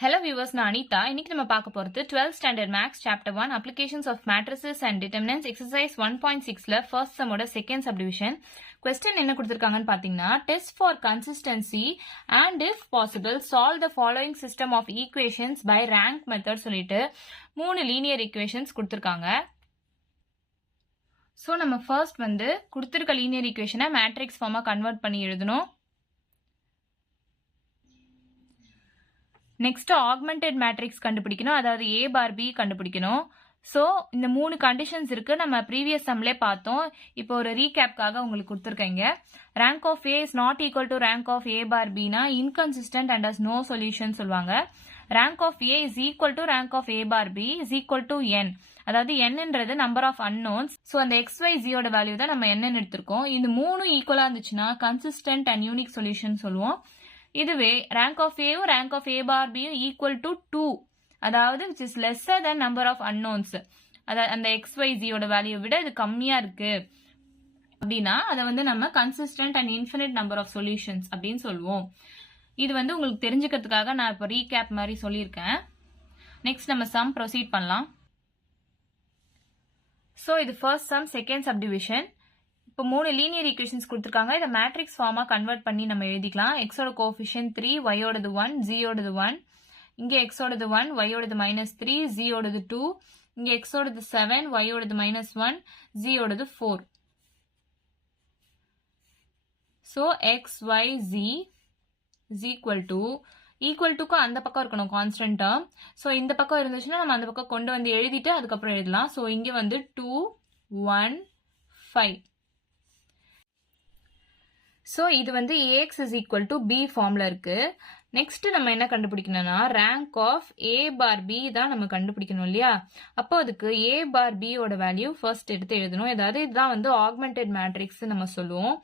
Hello viewers, நான் அனிதா. இன்னைக்கு நம்ம பார்க்க போறது 12th standard maths chapter 1 applications of matrices and determinants exercise 1.6ல first sum ஓட second subdivision. question என்ன கொடுத்திருக்காங்கன்னு பாத்தீங்கன்னா test for consistency and if possible solve the following system of equations by rank method சொல்லிட்டு மூணு linear equations கொடுத்திருக்காங்க. So நம்ம first வந்து கொடுத்திருக்க linear equationஐ matrix form convert பண்ணி எழுதணும். நெக்ஸ்ட் ஆக்மெண்டட் மேட்ரிக்ஸ் கண்டுபிடிக்கணும், அதாவது A பார் B கண்டுபிடிக்கணும். ஸோ இந்த மூணு கண்டிஷன்ஸ் இருக்கு, நம்ம ப்ரீவியஸ் சம்லே பார்த்தோம். இப்போ ஒரு ரீகேப்காக உங்களுக்கு கொடுத்துருக்கீங்க. Rank of A is not equal to rank of A bar Bனா inconsistent and has no solution சொல்லுவாங்க. Rank of A is equal to rank of A bar B is equal to n, அதாவது nன்றது number of unknowns. So அந்த XYZ ஓட value தான் நம்ம n எடுத்திருக்கோம். இந்த மூணு ஈக்குவலா இருந்துச்சுன்னா கன்சிஸ்டன்ட் அண்ட் யூனிக் சொல்யூஷன் சொல்லுவோம். இதுவே rank of A rank of A bar B equal to 2, அதாவது which is lesser than number of unknowns, அதாவது அந்த XYZ ஓட வேல்யூ விட இது கம்மியா இருக்கு அப்படின்னா அதை வந்து நம்ம consistent and infinite number of solutions அப்படின்னு சொல்லுவோம். இது வந்து உங்களுக்கு தெரிஞ்சுக்கிறதுக்காக நான் இப்போ ரீகேப் மாதிரி சொல்லியிருக்கேன். நெக்ஸ்ட் நம்ம சம் ப்ரொசீட் பண்ணலாம். ஸோ இது ஃபர்ஸ்ட் சம் செகண்ட் சப்டிவிஷன். இப்போ மூணு லீனியர் ஈக்குவேஷன்ஸ் கொடுத்துருக்காங்க. இதை மேட்ரிக்ஸ் ஃபார்மா கன்வெர்ட் பண்ணி நம்ம எழுதிக்கலாம். எக்ஸோட கோஎஃபிஷியன்ட் 3, ஒய்யோடது 1, ஜியோடது 1. இங்கே எக்ஸோடது 1, ஒய்யோடது -3, ஜியோடது 2. இங்கே எக்ஸோடது 7, ஒய்யோடது -1, ஜியோடது 4. So x y z is equal டுக்கு அந்த பக்கம் இருக்கணும் கான்ஸ்டன்ட் டேர்ம். ஸோ இந்த பக்கம் இருந்துச்சுன்னா நம்ம அந்த பக்கம் கொண்டு வந்து எழுதிட்டு அதுக்கப்புறம் எழுதலாம். ஸோ இங்கே வந்து 2, 1, 5. ஸோ இது வந்து AX is equal to B ஃபார்ம்ல இருக்கு. நெக்ஸ்ட் நம்ம என்ன கண்டுபிடிக்கணும்னா rank of A bar B தான் நம்ம கண்டுபிடிக்கணும் இல்லையா? அப்போ அதுக்கு A பார் B ஓட வேல்யூ ஃபர்ஸ்ட் எடுத்து எழுதணும். அதாவது இதுதான் வந்து ஆக்மெண்டட் மேட்ரிக்ஸ் நம்ம சொல்லுவோம்.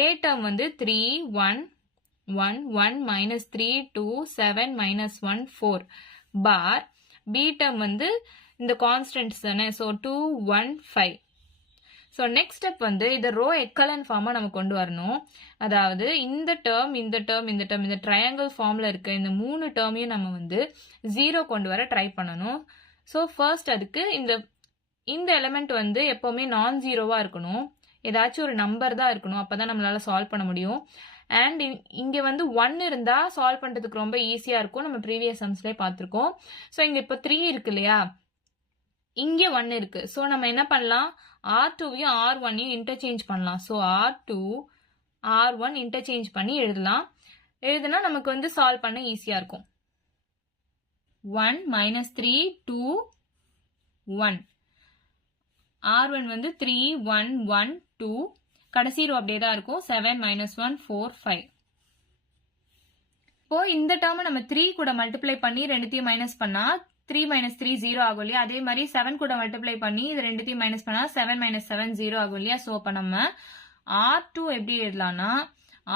A டேர்ம் வந்து 3, 1, 1, 1, -3, 2, 7, -1, 4 பார். B டேர்ம் வந்து இந்த கான்ஸ்டன்ட்ஸ் தானே, ஸோ 2, 1, 5. ஸோ நெக்ஸ்ட் ஸ்டெப் வந்து இதை ரோ எக்கலன் ஃபார்மா நம்ம கொண்டு வரணும். அதாவது இந்த டேர்ம் இந்த ட்ரையாங்கிள் ஃபார்ம்ல இருக்க இந்த மூணு டேர்மையும் நம்ம வந்து 0 கொண்டு வர ட்ரை பண்ணணும். ஸோ ஃபர்ஸ்ட் அதுக்கு இந்த எலிமெண்ட் வந்து எப்பவுமே நான் ஜீரோவா இருக்கணும், ஏதாச்சும் ஒரு நம்பர் தான் இருக்கணும், அப்பதான் நம்மளால சால்வ் பண்ண முடியும். அண்ட் இங்க வந்து 1 இருந்தா சால்வ் பண்றதுக்கு ரொம்ப ஈஸியா இருக்கும், நம்ம ப்ரீவியஸ் சம்ஸ்லேயே பார்த்துருக்கோம். ஸோ இங்க இப்போ 3 இருக்கு இல்லையா, இங்க 1 இருக்கு. ஸோ நம்ம என்ன பண்ணலாம், R2வையும் R1ஐயும் இன்டர்சேஞ்ச் பண்ணலாம். ஸோ R2 R1 இன்டர்சேஞ்ச் பண்ணி எழுதுனா நமக்கு வந்து சால்வ் பண்ண ஈஸியா இருக்கும். 1 -3 2 1. R1 வந்து 3 1 1 2, கடைசி ரோ அப்படியே தான் இருக்கும். 7 -1 4 5. இப்போ இந்த டேர்மை நம்ம 3 கூட மல்டிப்ளை பண்ணி ரெண்டுத்தையும் மைனஸ் பண்ணா 3 - 3 0 ஆகும் இல்லையா? அதே மாதிரி 7 கூட மல்டிப்ளை பண்ணி இது ரெண்டுத்தையும் மைனஸ் பண்ணா 7 - 7 0 ஆகும் இல்லையா? ஸோ அப்போ நம்ம R2 எப்படி எழுதலாம்னா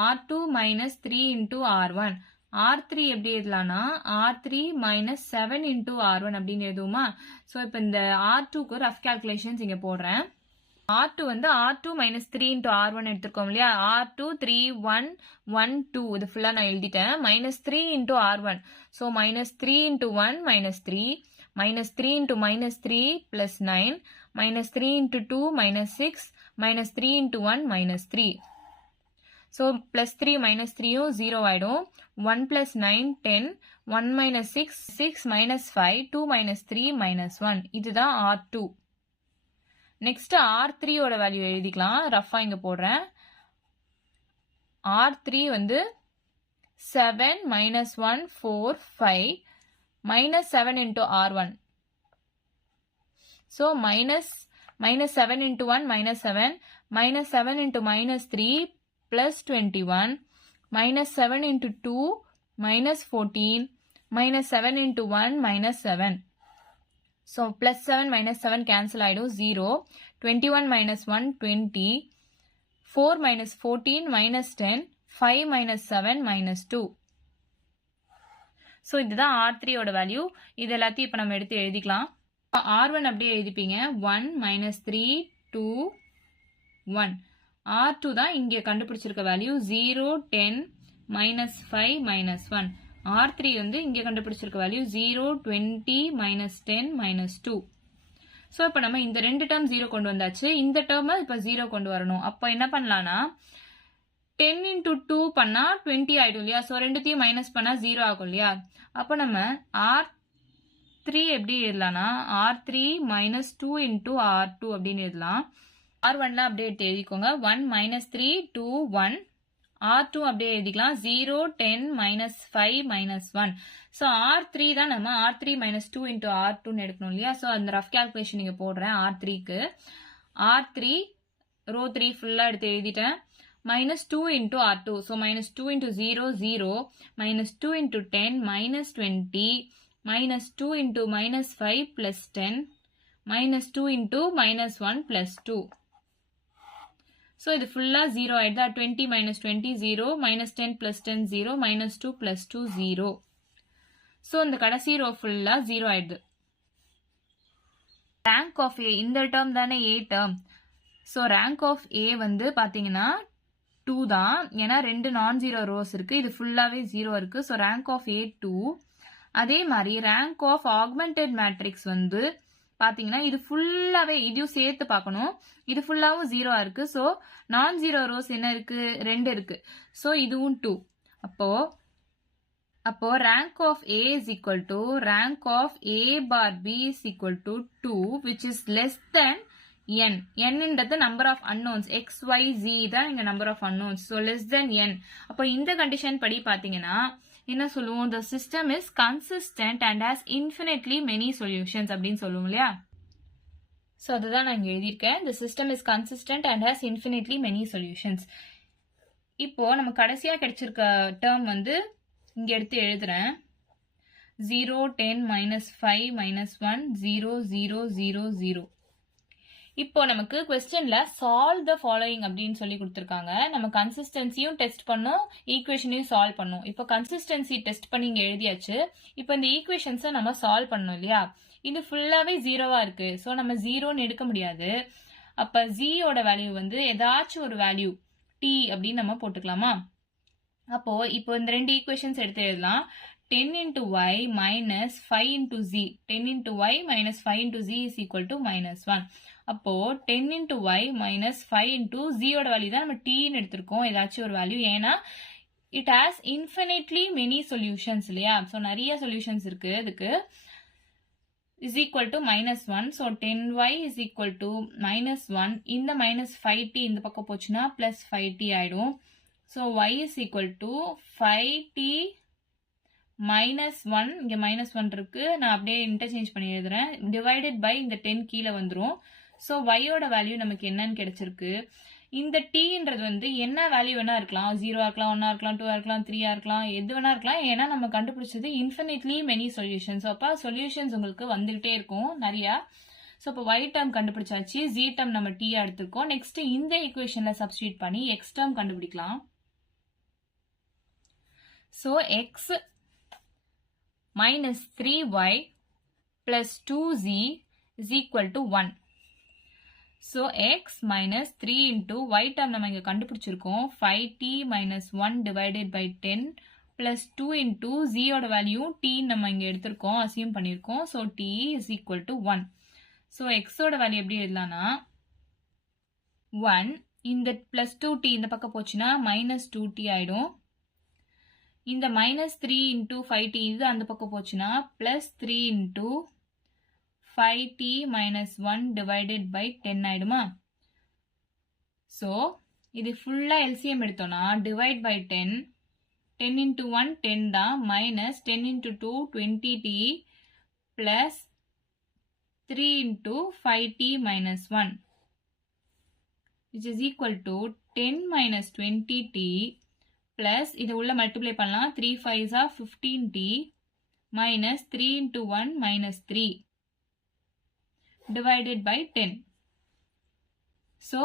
R2 -3 into R1. R3 எப்படி எழுதலாம்னா R3 -7 into R1 அப்படின்னு எழுதுவோமா? ஸோ இப்போ இந்த R2க்கு ரஃப் கால்குலேஷன்ஸ் இங்க போடுறேன். R2 வந்து R2 -3 into R1 எடுத்திருக்கோம் இல்லையா? R2 3 1 1 2 இது ஃபுல்லா நான் எழுதிட்டேன். -3 into R1. So -3 into 1 -3, -3 into -3 plus 9, -3 into 2 -6, -3 into 1 -3. So +3 -3யும் 0 ஆயிடும். 1 plus 9 10, 1 - 6 6 - 5 2 -3 -1. இதுதான் R2. நெக்ஸ்ட் R3 ஓட வேல்யூ எழுதிக்கலாம். ரஃபா இங்க போடுறேன். R3 வந்து 7 -1 4 5 -7 into R1. So -7 into 1 -7, -7 into -3 plus 21, -7 into 2 -14, -7 into 1 -7. So +7 -7 cancel ஆயிடும் 0. 21 - 1 20, 4 - 14 -10, 5 - 7 -2. ஸோ இதுதான் R3 ஓட வேல்யூ. இது எல்லாத்தையும் இப்போ நம்ம எடுத்து எழுதிக்கலாம். R1 அப்படியே எழுதிப்பீங்க. 1 -3 2 1. R2 தான் இங்கே கண்டுபிடிச்சிருக்க வேல்யூ. 0 10 -5 -1. R3 வந்து இங்க கண்டுபிடிச்சிருக்க வேல்யூ 0, 20, -10, -2. ஸோ இப்போ நம்ம இந்த ரெண்டு டேர்ம் 0 கொண்டு வந்தாச்சு. இந்த டேர்மை இப்போ 0 கொண்டு வரணும். அப்போ என்ன பண்ணலாம்னா 10 into 2 பண்ணா 20 ஆயிடும் இல்லையா? ஸோ ரெண்டுத்தையும் மைனஸ் பண்ணா 0 ஆகும் இல்லையா? அப்போ நம்ம R3 எப்படி எழுதலாம்னா R3 -2 into R2 அப்படின்னு எழுதலாம். R1ல அப்படியே எடுத்து எழுதிக்கோங்க. 1 -3 2 1. R2 அப்படியே எழுதிக்கலாம். 0 10 -5 -1. ஸோ R3 தான் நம்ம R3 -2 into R2ன்னு எடுக்கணும் இல்லையா? ஸோ அந்த ரஃப் கால்குலேஷன் நீங்க போடுறேன் R3க்கு. R3 ரோ 3 ஃபுல்லா எடுத்து எழுதிட்டேன். -2 into R2. So -2 into 0 0. -2 into 10 -20. -2 into -5 plus 10. -2 into -1 plus 2. So இது ஃபுல்லா 0 ஆயிடுதா? 20 -20 0. -10 plus 10 0. -2 plus 2 0. So இந்த கடைசி ரோ ஃபுல்லா 0 ஆயிடுது. Rank of A இந்த டேர்ம் தானே A term. So rank of A வந்து பாத்தீங்கன்னா 2 தான். ஏன்னா ரெண்டு நான் ஜீரோ ரோஸ் இருக்கு. இது ஃபுல்லாவே 0 இருக்கு. So rank of A 2. அதே மாதிரி ரேங்க் ஆஃப் ஆக்மெண்டட் மேட்ரிக்ஸ் வந்து பாத்தீங்கன்னா இது ஃபுல்லாவே இதையும் சேர்த்து பார்க்கணும். இது ஃபுல்லாவும் 0 இருக்கு. ஸோ நான் ஜீரோ ரோஸ் என்ன இருக்கு? 2 இருக்கு. ஸோ இதுவும் 2. அப்போ rank of A is equal to rank of A bar B is equal to 2 which is less than n. n இன்றது number of unknowns. x, y, z தான் இங்க number of unknowns. So less than n. அப்போ இந்த condition படி பாத்தீங்கன்னா என்ன சொல்லுவோம்? The system is consistent and has infinitely many solutions அப்படின்னு சொல்லுவோம் இல்லையா? ஸோ அதுதான் நான் இங்க எழுதியிருக்கேன். The system is consistent and has infinitely many solutions. இப்போ நம்ம கடைசியா கிடைச்சிருக்க டேர்ம் வந்து இங்க எடுத்து எழுதுறேன். 0 10 -5 -1 0 0 0 0. இப்போ நமக்கு क्वेश्चनல சால்வ் த ஃபாலோயிங் அப்படின்னு சொல்லி கொடுத்திருக்காங்க. நம்ம கன்சிஸ்டன்சியும் டெஸ்ட் பண்ணோம், ஈக்குவேஷனையும் சால்வ் பண்ணோம். இப்போ கன்சிஸ்டன்சி டெஸ்ட் பண்ணி இங்க எழுதியாச்சு. இப்போ இந்த ஈக்குவேஷன்ஸை நம்ம சால்வ் பண்ணோம் இல்லையா? இது ஃபுல்லாவே 0வா இருக்கு. ஸோ நம்ம 0ன்னு எடுக்க முடியாது. அப்ப ஜியோட வேல்யூ வந்து ஏதாச்சும் ஒரு வேல்யூ t அப்படின்னு நம்ம போட்டுக்கலாமா? அப்போ இப்போ இந்த ரெண்டு ஈக்குவேஷன்ஸ் எடுத்து எழுதலாம். 10 into y minus 5 into z. 10 into y minus 5 into z is equal to -1. அப்போ 10 into y minus 5 into z ஓட வேல்யூ தான் நம்ம t ன்னு எடுத்திருக்கோம். ஏதாச்சும் ஒரு வேல்யூ. ஏன்னா it has infinitely many solutions இல்லையா? ஸோ நிறைய சொல்யூஷன்ஸ் இருக்கு அதுக்கு. is equal to -1. So 10y is equal to -1. இந்த -5t இந்த பக்கம் போச்சுன்னா +5t ஆயிடும். So y is equal to 5t -1. இங்க -1 இருக்கு. நான் அப்படியே இன்டர்சேஞ்ச் பண்ணி எழுதுறேன். டிவைடட் பை இந்த 10 கீழே வந்துரும். ஸோ y-ஓட வேல்யூ நமக்கு என்னன்னு கிடைச்சிருக்கு. இந்த t-ன்றது வந்து என்ன வேல்யூ வேணா இருக்கலாம். 0 இருக்கலாம், 1 இருக்கலாம், 2 இருக்கலாம், 3 இருக்கலாம், எது வேணா இருக்கலாம். ஏன்னா நம்ம கண்டுபிடிச்சது இன்ஃபினிட்லி மெனி சொல்யூஷன்ஸ். அப்ப சொல்யூஷன்ஸ் உங்களுக்கு வந்துகிட்டே இருக்கும் நிறைய. ஸோ இப்போ y டேர்ம் கண்டுபிடிச்சாச்சு, z டேர்ம் நம்ம t எடுத்திருக்கோம். நெக்ஸ்ட் இந்த ஈக்குவேஷன்ல சப்ஸ்டியூட் பண்ணி x டேர்ம் கண்டுபிடிக்கலாம். So x minus 3y plus 2z is equal to 1. So x minus 3 into y term நம்ம இங்க கண்டுபிடிச்சிருக்கோம். 5t minus 1 divided by 10 plus 2 into z ஓட வேல்யூ t நம்ம இங்க எடுத்திருக்கோம், அசியூம் பண்ணிருக்கோம். So t is equal to 1. So x ஓட value எப்படி எழுதலாம்னா 1 இந்த plus 2t இந்த பக்கம் போச்சுன்னா minus 2t ஆயிடும். இந்த -3 into 5t இது அந்த பக்கம் போச்சுன்னா +3 into 5t minus 1 divided by 10 ஆயிடுமா? So இது ஃபுல்லா LCM எடுத்தோம்னா divide by 10. 10 into 1 10 தான், minus 10 into 2 20t plus 3 into 5t minus 1 which is equal to 10 minus 20t plus இது உள்ள மல்டிப்ளை பண்ணலாம். 3 5s are 15t minus 3 into 1 minus 3 divided by 10. So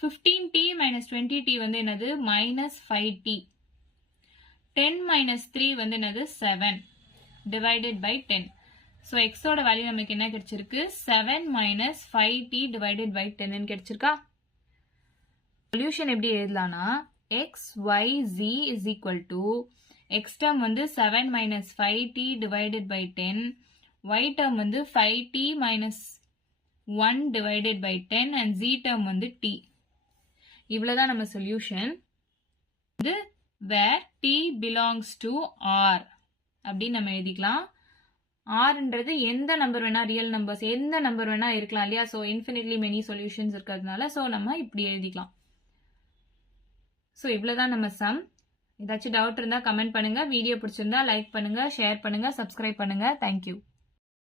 15t minus 20t வந்து என்னது? minus 5t. 10 minus 3 வந்து என்னது? 7 divided by 10. So x ஓட value நமக்கு என்ன கிடைச்சிருக்கு? 7 minus 5t divided by 10 கிடைச்சிருக்கா? சொல்யூஷன் எப்படி எழுதலாம்னா x, y, z is equal to x term வந்து 7 minus 5t divided by 10, y term வந்து 5t minus 1 divided by 10 and z term வந்து t. இவ்வளவுதான் நம்ம சொல்யூஷன். இது where t belongs to r அப்படின்னு நம்ம எழுதிக்கலாம். ஆர்ன்றது எந்த நம்பர் வேணா, ரியல் நம்பர்ஸ் எந்த நம்பர் வேணா இருக்கலாம் இல்லையா. ஸோ இன்ஃபினிட்லி மெனி சொல்யூஷன்ஸ் இருக்கிறதுனால ஸோ நம்ம இப்படி எழுதிக்கலாம். ஸோ இவ்வளோதான் நம்ம சம். ஏதாச்சும் டவுட் இருந்தால் கமெண்ட் பண்ணுங்க. வீடியோ பிடிச்சிருந்தா லைக் பண்ணுங்க, ஷேர் பண்ணுங்க, சப்ஸ்கிரைப் பண்ணுங்க. தேங்க்யூ.